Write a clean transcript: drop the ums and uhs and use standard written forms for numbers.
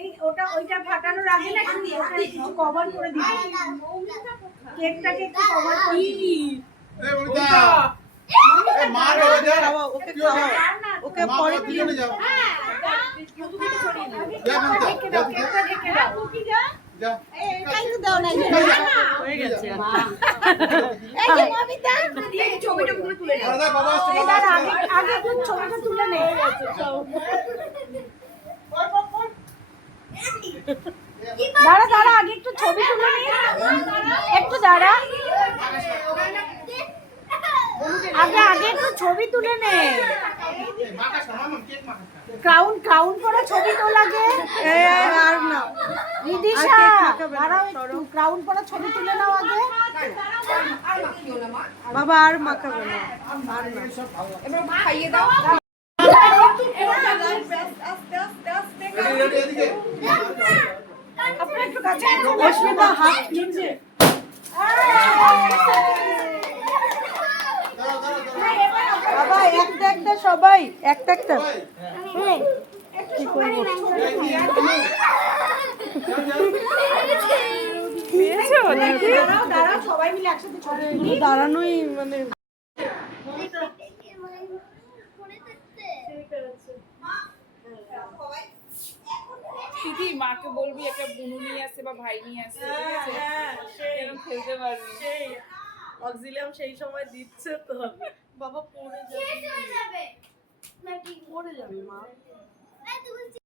এই ওইটা ফাটানোর আগে না একটু কভার করে দিবি। কেকটাকে একটু কভার করে দিবি। এই মনিতা এই মা চলে যা ওকে খাওয়া ওকে পরে দিয়ে যাও যা ঢেকে দাও, কেকটা ঢেকে দাও। যা এটাই তো দাও না হয়ে গেছে এই যে মমিতা এই ছবিটা পুরো তুলে নাও। দাদা বাবা আসছে এই দাঁড়া, আগে একটু ছবিটা তুলে নে। দাঁড়া আগে একটু ছবি তুলে নে। একটু দাঁড়া, আগে একটু ছবি তুলে নে। মাকা সামাম কেক মাকা ক্রাউন করা ছবি তো লাগে। আর না রিদিশা দাঁড়াও একটু, ক্রাউন করা ছবি তুলে নাও আগে। বাবা আর মাখাবে না আর না রেডি এদিকে আপনারা একটু কাছে অস্মিতা হাত নিচে বাবা একটা একটা সবাই একটা একটা কি করবো দাঁড়াও সবাই মিলে একসাথে ছবি তুলি। দাঁড়ানোই মানে দিদি মাকে বলবি একটা বোনু নিয়ে আসে বা ভাই নিয়ে আসে এরকম খেলতে পারবি অক্সিলিয়াম সেই সময় দিচ্ছে তো বাবা পড়ে যাবে পড়ে যাবে মা